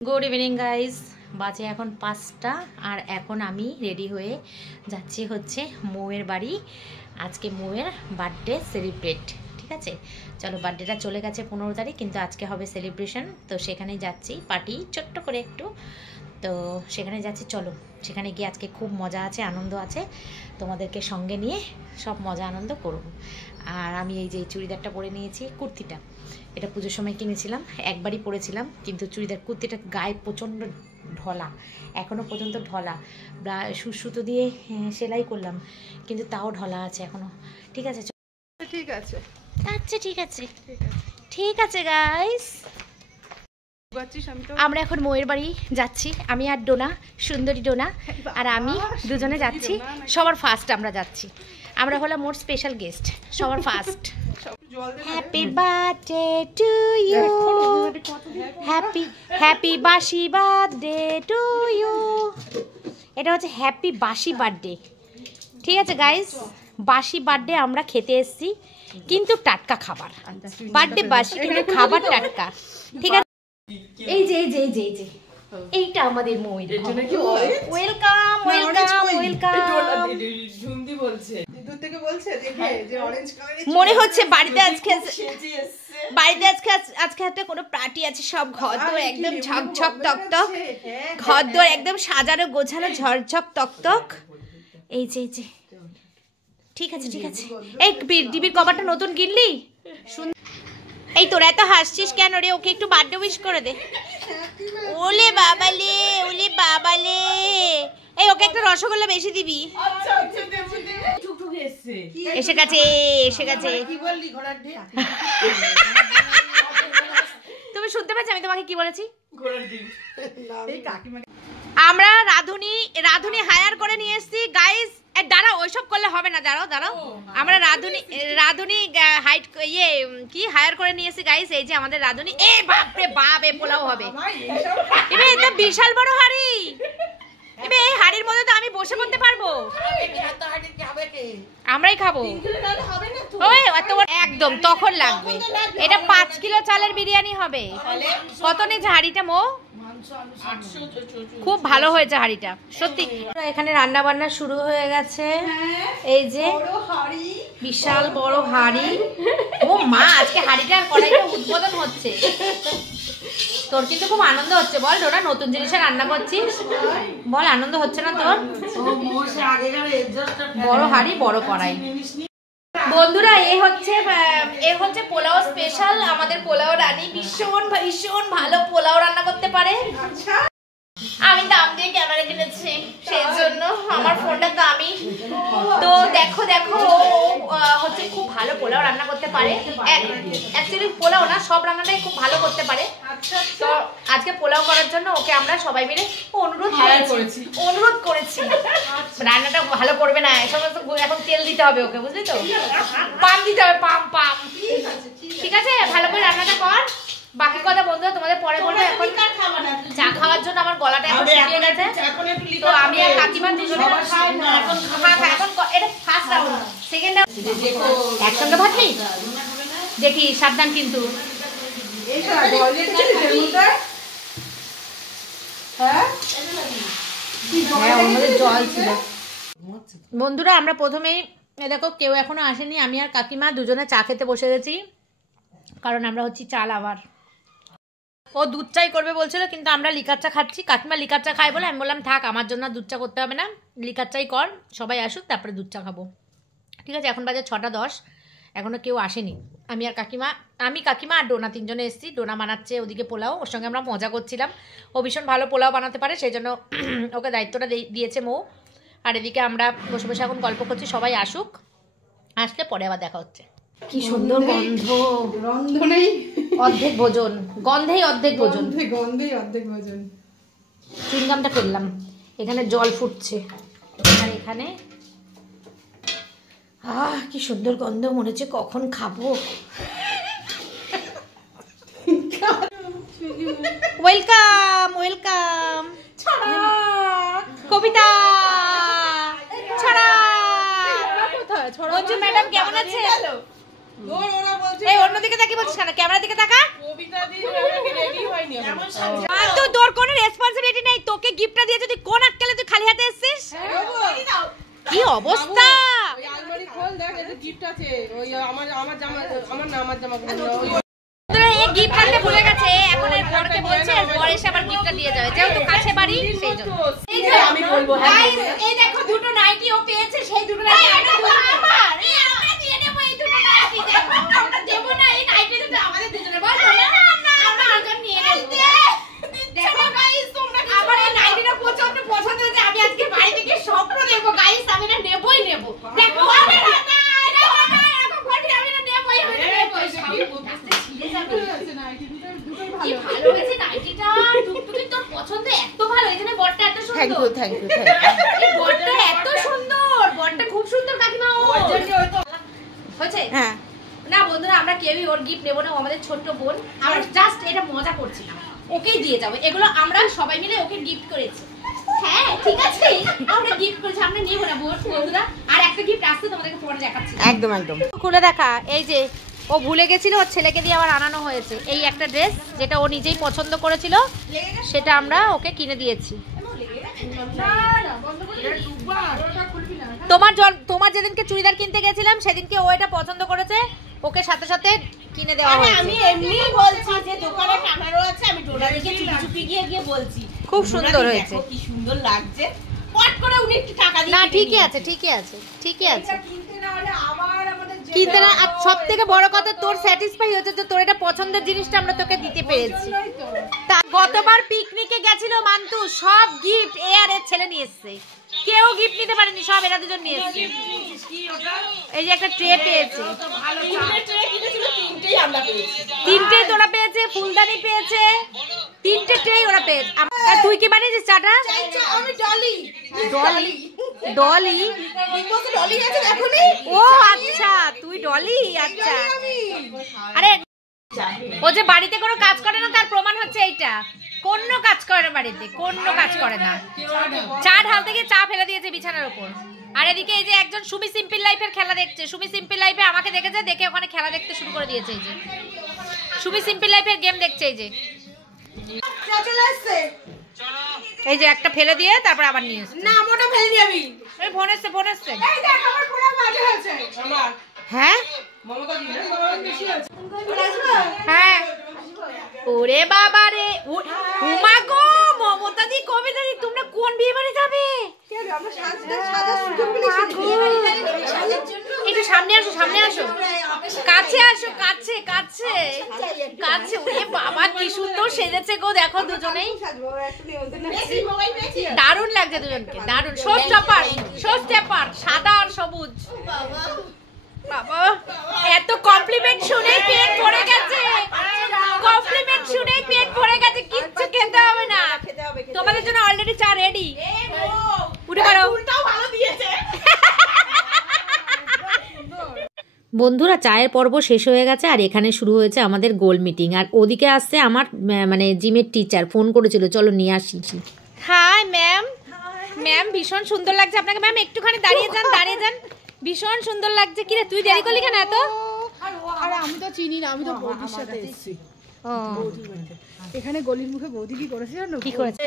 Good evening guys बाजे এখন 5টা আর এখন আমি রেডি হয়ে যাচ্ছি হচ্ছে মৌয়ের বাড়ি। আজকে মৌয়ের বার্থডে সেলিব্রেট, ঠিক আছে। চলো, বার্থডেটা চলে গেছে 15 তারিখ, কিন্তু আজকে হবে সেলিব্রেশন, তো সেখানে যাচ্ছি। পার্টি ছোট্ট করে একটু, তো সেখানে যাচ্ছি। চলো সেখানে গিয়ে আজকে খুব মজা আছে, আনন্দ আছে, তোমাদেরকে সঙ্গে নিয়ে সব মজা আনন্দ করব। আর আমি এই যে চুড়িদারটা পরে নিয়েছি, কুর্তিটা, এটা পুজোর সময় কিনেছিলাম, একবারই পরেছিলাম, কিন্তু চুড়িদার কুর্তিটা গায়ে প্রচণ্ড ঢলা, এখনও পর্যন্ত ঢলা, সুতো দিয়ে সেলাই করলাম কিন্তু তাও ঢলা আছে এখনও। ঠিক আছে, ঠিক আছে, আচ্ছা ঠিক আছে, ঠিক আছে গাইস, আমরা এখন মৌয়ের বাড়ি যাচ্ছি। আমি আর ডোনা, সুন্দরী ডোনা আর আমি দুজনে যাচ্ছি। সবার ফার্স্ট আমরা যাচ্ছি, আমরা হলাম মোর স্পেশাল গেস্ট, সবার first. Happy birthday to you, happy happy বাসি বার্থডে টু ইউ। এটা হচ্ছে হ্যাপি বাসি বার্থডে, ঠিক আছে গাইস। বাসি বার্থডে আমরা খেতে এসেছি, কিন্তু টাটকা খাবার। বার্থডে বাসি কিন্তু খাবার টাটকা, ঠিক আছে। এই যে এই যে এই যে এই যে এইটা আমাদের মৌয়ের। Welcome welcome welcome. ঝুমদি বলছে, দূর থেকে বলছে দেখে যে অরেঞ্জ কালারের মনে হচ্ছে বাড়িতে আজকে আজকে একটা কোনো পার্টি আছে। সব ঘর দোর একদম ঝকঝক তকতক, ঘর দোর একদম সাজানো গোছানো ঝকঝক তকতক। এই যে এই যে, ঠিক আছে ঠিক আছে। এই টিভির কভারটা নতুন কিনলি? এই তোরা এত হাসছিস কেন রে? ওকে একটু বার্থডে উইশ করে দে। ওলে বাবালে, ওলে বাবালে। এই ওকে একটা রসগোল্লা বেশি দিবি। এসে গেছে এসে গেছে। তুমি শুনতে পাচ্ছ আমি তোমাকে কি বলেছি? আমরা রাধুনি হায়ার করে নিয়ে এসেছি গাইস। দাঁড়াও, ওইসব করলে হবে না, দাঁড়াও দাঁড়াও। আমরা রাধুনি হাইট কি হায়ার করে নিয়ে এসেছি গাইস। এই যে আমাদের রাধুনি। এ বাপ রে বাপ, এ পোলাও হবে। এবার এটা বিশাল বড় হাড়ি, এবার এই হাড়ির মধ্যে তো আমি বসে করতে পারবো? আমরাই খাবো। ওই এত একদম তখন লাগবে। এটা 5 কিলো চালের বিরিয়ানি হবে। কত নিয়েছে হাড়িটা মো? খুব ভালো হয়েছে হাড়িটা, সত্যি। এখানে রান্না বান্না শুরু হয়ে গেছে। এই যে বিশাল বড় হাড়ি। ও মা, আজকে হাড়িটার কড়াইটা উদ্বোধন হচ্ছে। তোর কিন্তু খুব আনন্দ হচ্ছে বল ডোনা, নতুন জিনিসে রান্না করছিস, বল আনন্দ হচ্ছে না তোর? বড় হাড়ি বড় কড়াই। বন্ধুরা এ হচ্ছে পোলাও স্পেশাল। আমাদের পোলাও রানী ভীষণ ভীষণ ভালো পোলাও রান্না করতে পারে। আমি দাম দিয়ে ক্যামেরা কিনেছি, সেই জন্য আমার ফোনটা দামি। তো দেখো দেখো, হচ্ছে খুব ভালো পোলাও রান্না করতে পারে। অ্যাকচুয়ালি পোলাও না, সব রান্নাটাই খুব ভালো করতে পারে। তো আজকে পোলাও করার জন্য ওকে আমরা সবাই মিলে অনুরোধ করেছি। রান্নাটা ভালো করবে না, এখন তেল দিতে হবে ওকে, বুঝলি তো? পাম দিতে হবে, পাম পাম। ঠিক আছে, ভালো করে রান্নাটা কর। বাকি কথা বন্ধুরা তোমাদের পরে বলবো। এখন চা খাওয়ার জন্য আমার গলাটা এখন শুকিয়ে গেছে, তো আমি আর কাকিমা দুজনে এখন এটা ফার্স্ট রাউন্ড, সেকেন্ড রাউন্ড একসঙ্গে ভাবলি। দেখি সাবধান কিন্তু। জল ছিল। বন্ধুরা আমরা প্রথমেই দেখো কেউ এখনো আসেনি, আমি আর কাকিমা দুজনে চা খেতে বসে গেছি, কারণ আমরা হচ্ছি চাল আবার। ও দুধ চাই করবে বলছিল, কিন্তু আমরা লিকার চা খাচ্ছি। কাকিমা লিকার চা খাই বলে আমি বললাম থাক, আমার জন্য দুধ চা করতে হবে না, লিকার চাই কর, সবাই আসুক তারপরে দুধ চা খাবো। ঠিক আছে, এখন বাজে 6:10, এখনও কেউ আসেনি। আমি কাকিমা আর ডোনা তিনজনে এসেছি। ডোনা বানাচ্ছে ওদিকে পোলাও, ওর সঙ্গে আমরা মজা করছিলাম। ও ভীষণ ভালো পোলাও বানাতে পারে, সেই জন্য ওকে দায়িত্বটা দিয়েছে মৌ। আর এদিকে আমরা বসে বসে এখন গল্প করছি, সবাই আসুক, আসলে পরে আবার দেখা হচ্ছে। কি সুন্দর গন্ধ, রন্ধনেই অর্ধেক ভোজন, গন্ধেই অর্ধেক ভোজন, গন্ধেই অর্ধেক ভোজন। চুইংগামটা ফেললাম, এখানে জল ফুটছে, আর এখানে কি সুন্দর গন্ধ, মনে হচ্ছে কখন খাবো। Welcome welcome. কবিতা ছড়া ম্যাডাম কেমন আছে? এই অন্যদিকে তাকিয়ে বলছিস কেন? ক্যামেরার দিকে তাকা। কবিতা দি রেডি হয়নি আর তো তোর কোনো রেসপন্সিবিলিটি নেই, তোকে গিফটটা দিয়ে যদি কোন আক্কেলে তুই খালি হাতে এসেছিস? কি অবস্থা! ওই আলমারি খোল দেখ, এই যে গিফট আছে। ওই আমার জামা, আমার জামা তোরা এই গিফট আনতে ভুলে গেছে, এখন এর বরকে বলছে বর এসে আবার গিফটটা দিয়ে যাবে, যেহেতু কাছে বাড়ি সেই জন্য। আমি বলবো হ্যাঁ, এই দেখো দুটো নাইটি ও পেয়েছে, সেই দুটো নাইটি আমার, এই আমরা দিয়ে দেব এই দুটো নাইটি। দেখো আমরা দেব না, এই নাইটি দুটো আমাদের দুজনের, বল না আমরা আজন নিয়ে নেব। দেখো গাইস, তোমরা আমার এই নাইটিটা পছন্দ হয়েছে, আমি আজকে বাড়ি থেকে স্বপ্ন দেখব গাইস, আমি না নেবই নেব। দেখো আমি না এরকম ঘটি আমি না নেবই কি ভালো হয়েছে নাইটিটা, টুকটুকি তোর পছন্দ এত ভালো, এই জন্য বরটা এত সুন্দর। থ্যাংক ইউ এই বরটা এত সুন্দর, বরটা খুব সুন্দর কাকিমা। ওই জন্য ওই তো হয়েছে। হ্যাঁ না বন্ধুরা, আমরা কেউই ওর গিফট নেব না, ও আমাদের ছোট্ট বোন, আমরা জাস্ট এটা মজা করছিলাম, ওকেই দিয়ে যাবো। এগুলো আমরা সবাই মিলে ওকে গিফট করেছি। হ্যাঁ ঠিক আছে, আমরা গিফট করেছি, আমরা নেব না বন্ধুরা। আর একটা গিফট আসছে তোমাদেরকে পরে দেখাচ্ছি। একদম একদম খুলে দেখা, এই যে ও ভুলে গেছিল, ওর ছেলেকে দিয়ে আবার আনানো হয়েছে এই একটা ড্রেস, যেটা ও নিজেই পছন্দ করেছিল, সেটা আমরা ওকে কিনে দিয়েছি। তোমার যেদিনকে চুড়িদার কিনতে গেছিলাম সেদিনকে ও এটা পছন্দ করেছে, ওকে সাথে সাথে কিনে দেওয়া হয়েছে। আমি এমনি বলছি যে দোকানে টানারও আছে, আমি ডোরা দিকে চুপি গিয়ে বলছি খুব সুন্দর হয়েছে, কি সুন্দর লাগছে। পট করে উনি একটু টাকা দিয়ে না ঠিকই আছে, ঠিকই আছে, ঠিকই আছে। কিনতে না, আর সব থেকে বড় কথা তোর স্যাটিসফাই হচ্ছে যে তোর এটা পছন্দের জিনিসটা আমরা তোকে দিতে পেরেছি। তা গতবার পিকনিকে গেছিল মান্তু, সব গিফট এ আর এর ছেলে নিয়ে এসেছে, কেউ গিফট নিতে পারেনি, সব এরা দুজন নিয়ে এসেছে। এই যে একটা ট্রে পেয়েছে, তিনটেই তোরা পেয়েছে, ফুলদানি পেয়েছে, তিনটে ট্রেই ওরা পেয়েছে। আর তুই কি বানিয়েছিস চাটা? আমি ডলি ডলি ডলি ডলি আছে দেখোনি? ও আচ্ছা, তুই ডলি, আচ্ছা। আরে ও যে বাড়িতে কোনো কাজ করে না তার প্রমাণ হচ্ছে এইটা, কোনো কাজ করে না বাড়িতে, কোনো কাজ করে না, চা ঢালতে গিয়ে চা ফেলে দিয়েছে বিছানার উপর। আর এদিকে এই যে একজন সুমি সিম্পল লাইফের খেলা দেখছে, সুমি সিম্পল লাইফে আমাকে দেখেছে, দেখে ওখানে খেলা দেখতে শুরু করে দিয়েছে। এই যে সুমি সিম্পল লাইফের গেম দেখছে, এই যে এই যে একটা ফেলে দিয়ে তারপর আবার নিয়ে এসছে। না মোটা ফেলে দি আমি। এই ফোন এসছে, ফোন এসছে। এই দেখ আমার পুরো বাজে হয়েছে আমার। হ্যাঁ মমতা দিলে বেশি আছে। হ্যাঁ, ওরে বাবা রে, উমা গো, মমতা দি কবিতা দি, তোমরা কোন বিয়ে বাড়ি যাবে? আমরা সাজা সুযোগ পেয়েছি। একটু সামনে আসো, সামনে আসো, কাছে আসো, কাছে কাছে কাছে। ওরে বাবা কি সুন্দর সেজেছে গো, দেখো দুজনেই দারুণ লাগছে দুজনকে, দারুণ। সব স্টেপার সাদা আর সবুজ। বাবা এত কমপ্লিমেন্ট শুনে পেট ভরে গেছে, কমপ্লিমেন্ট শুনে পেট ভরে গেছে, কিচ্ছু খেতে হবে না, তোমাদের জন্য অলরেডি চা রেডি। উঠে পড়ো। বন্ধুরা চায়ের পর্ব শেষ হয়ে গেছে, আর এখানে শুরু হয়েছে আমাদের গোল মিটিং। আর ওদিকে আসছে আমার মানে জিমের টিচার, ফোন করেছিল চলো নিয়ে আসি। হাই ম্যাম, ম্যাম ভীষণ সুন্দর লাগছে আপনাকে। ম্যাম একটুখানি দাঁড়িয়ে যান, দাঁড়িয়ে যান, ভীষণ সুন্দর লাগছে। কিরে তুই দেরি করলি কেন এত? আরে আমি তো চিনি না, আমি তো বৌদির সাথে এসেছি। এখানে গলির মুখে বৌদি কি করেছে জানো? কি করেছে?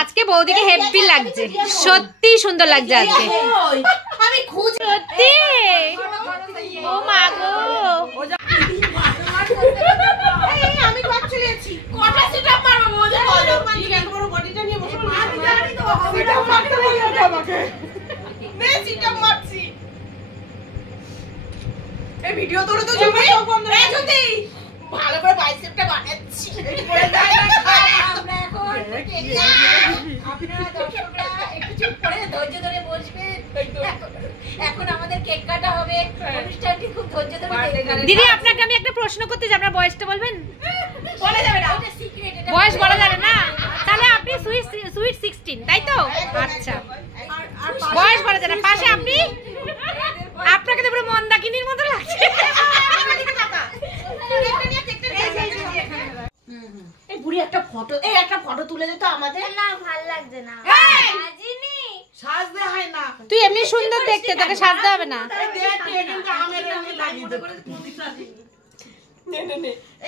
আজকে বৌদিকে হেভি লাগছে, সত্যি সুন্দর লাগছে আজকে, আমি খুঁজ সত্যি। ও মা গো, এই আমি ঘর চলে যাচ্ছি। কটা সিটআপ মারবো বলে বলো। এত বড় বডিটা নিয়ে বসে পড়ো। আমি জানি তো সিটআপ মারতে হবে আমাকে। নে সিটআপ মারছি। এই ভিডিও তোরে তো জমে। এই জ্যোতি ভালো করে বাইসেপটা বানাচ্ছি। আমরা এখন আপনারা দর্শকরা একটু চুপ করে ধৈর্য ধরে বসবেন। এখন আমাদের কেক কাটা হবে, অনুষ্ঠানটি খুব ধৈর্য ধরে দেখবেন। দিদি আপনাকে আমি একটা প্রশ্ন করতে চাই, আপনার বয়সটা বলবেন? বলা যাবে না, ওটা সিক্রেট। এটা বয়স বলা যাবে না, তাহলে আপনি সুইট 16 তাই তো? আচ্ছা বয়স বলা যাবে না। পাশে আপনি, আপনাকে তো পুরো মন্দাকিনীর মতো লাগছে। এই বুড়ি একটা ফটো, এই একটা ফটো তুলে দে তো আমাদের। না ভালো লাগছে না, সাজিনি। সাজতে হয় না, তুই এমনি সুন্দর দেখতে, তোকে সাজতে হবে না।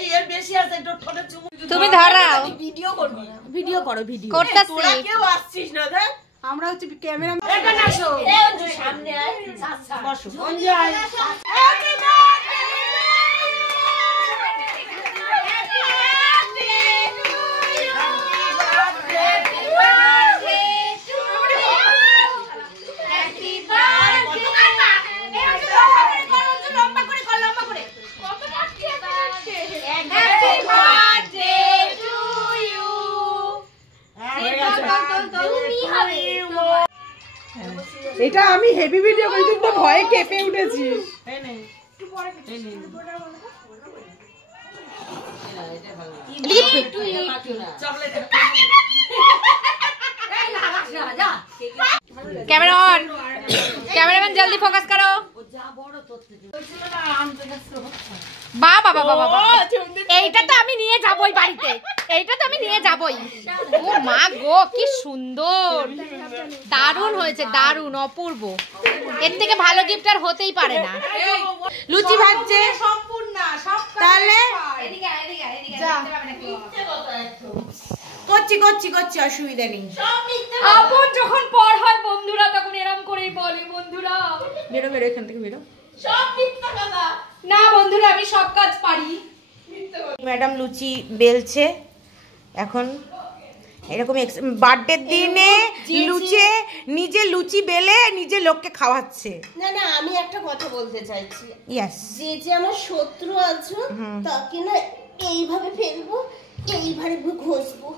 এই এর বেশি আছে একটু ঠোঁটে চুমু। তুমি ধরাও। ভিডিও করবো না। ভিডিও করো ভিডিও। করতেছি। তোরা কেউ আসছিস না দেখ। আমরা হচ্ছে ক্যামেরা। এখানে আসো। এই অঞ্জু সামনে আয়। বসো। অঞ্জু আয়। এটা আমি হেভি ভিডিও করি, তুই তো ভয়ে কেঁপে উঠেছিস। Camera on. कैमरामैन जल्दी फोकस करो। বাবা বাবা বাবা, এইটা তো আমি নিয়ে যাবই বাড়িতে, এইটা তো আমি নিয়ে যাবই। ও মা গো, কি সুন্দর, দারুণ হয়েছে, দারুণ, অপূর্ব। এর থেকে ভালো গিফট আর হতেই পারে না। লুচি ভাজছে সম্পূর্ণ সব তাহলে এদিকে এদিকে এদিকে করছি করছি করছি, অসুবিধা নেই। আপন যখন পর হয় বন্ধুরা তখন এরকম করেই বলে। বন্ধুরা বেরো বেরো এখান থেকে বেরো। সব মিথ্যা কথা। না বন্ধুরা, আমি সব কাজ পারি। ম্যাডাম লুচি বেলছে এখন, এরকম বার্থডের দিনে লুচে নিজে লুচি বেলে নিজে লোককে খাওয়াচ্ছে। না না, আমি একটা কথা বলতে চাইছি। ইয়েস, যে যে আমার শত্রু আছো তাকে না এইভাবে ফেলবো, এইভাবে ঘষবো।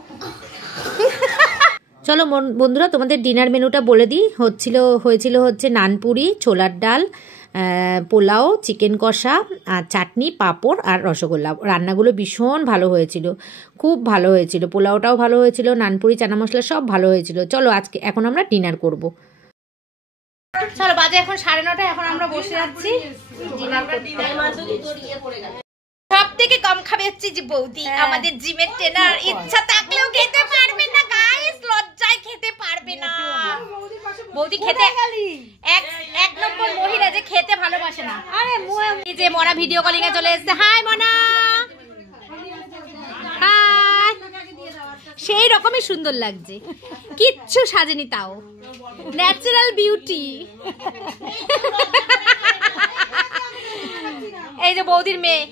চলো বন্ধুরা, তোমাদের ডিনার মেনুটা বলে দিই। হয়েছিল হচ্ছে নানপুরি, ছোলার ডাল, পোলাও, চিকেন কষা, আর চাটনি, পাঁপড় আর রসগোল্লা। রান্নাগুলো ভীষণ ভালো হয়েছিল, খুব ভালো হয়েছিল। পোলাওটাও ভালো হয়েছিল, নানপুরি, চানা মশলা সব ভালো হয়েছিল। চলো এখন আমরা ডিনার করব। চলো, বাজে এখন 9:30, এখন আমরা বসে যাচ্ছি ডিনার করতে। সব থেকে কম খাবে হচ্ছে যে বৌদি, আমাদের জিমের ট্রেনার। ইচ্ছা থাকলেও খেতে পারবে না গাইস, লজ্জায় খেতে পারবে না। বৌদি খেতে এক নম্বর মহিলা, যে খেতে ভালোবাসে না। আরে এই যে মনা ভিডিও কলিং এ চলে এসেছে। হাই মনা, হাই। সেই রকমই সুন্দর লাগছে, কিচ্ছু সাজেনি, তাও ন্যাচারাল বিউটি। এই যে বৌদির মেয়ে।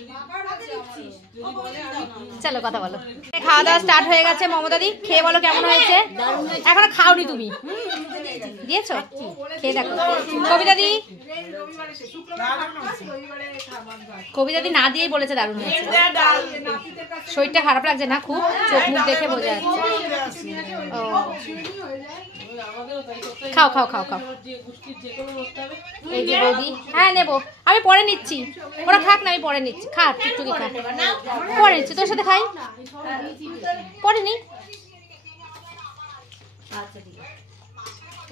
চলো কথা বলো। খাওয়া দাওয়া স্টার্ট হয়ে গেছে। মমতাদি খেয়ে বলো কেমন হয়েছে। এখনো খাওনি তুমি, দিয়েছো? খেয়ে দেখো। কবিতাদি, কবিতাদি না দিয়েই বলেছে দারুণ হয়েছে। শরীরটা খারাপ লাগছে না খুব? চোখ মুখ দেখে বোঝা যাচ্ছে। ও খাও খাও খাও খাও। এই যে বৌদি, হ্যাঁ নেবো, আমি পরে নিচ্ছি। ওরা খাক না, আমি পরে নিচ্ছি। খা টুকটুকি খা, পরে নিচ্ছি, তোর সাথে খাই, পরে নি।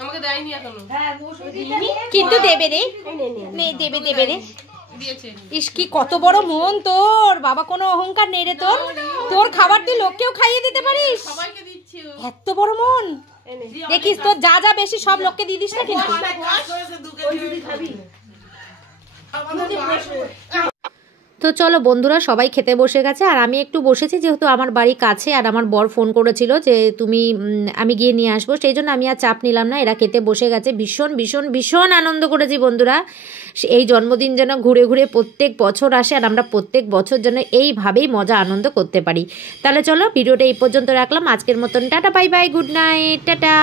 আমাকে দেয়নি এখনো, কিন্তু দেবে রে, দেবে দেবে রে। ইস কি কত বড় মন তোর বাবা, কোনো অহংকার নেই রে তোর। তোর খাবার তুই লোককেও খাইয়ে দিতে পারিস, এত বড় মন। দেখিস তোর যা যা বেশি সব লোককে দিয়ে দিস না কিন্তু। তো চলো বন্ধুরা, সবাই খেতে বসে গেছে আর আমি একটু বসেছি, যেহেতু আমার বাড়ি কাছে আর আমার বর ফোন করেছিল যে আমি গিয়ে নিয়ে আসবো, সেই জন্য আমি আর চাপ নিলাম না। এরা খেতে বসে গেছে। ভীষণ ভীষণ ভীষণ আনন্দ করেছি বন্ধুরা। এই জন্মদিন যেন ঘুরে ঘুরে প্রত্যেক বছর আসে আর আমরা প্রত্যেক বছর যেন এইভাবেই মজা আনন্দ করতে পারি। তাহলে চলো ভিডিওটা এই পর্যন্ত রাখলাম আজকের মতন। Tata, bye bye, good night, tata.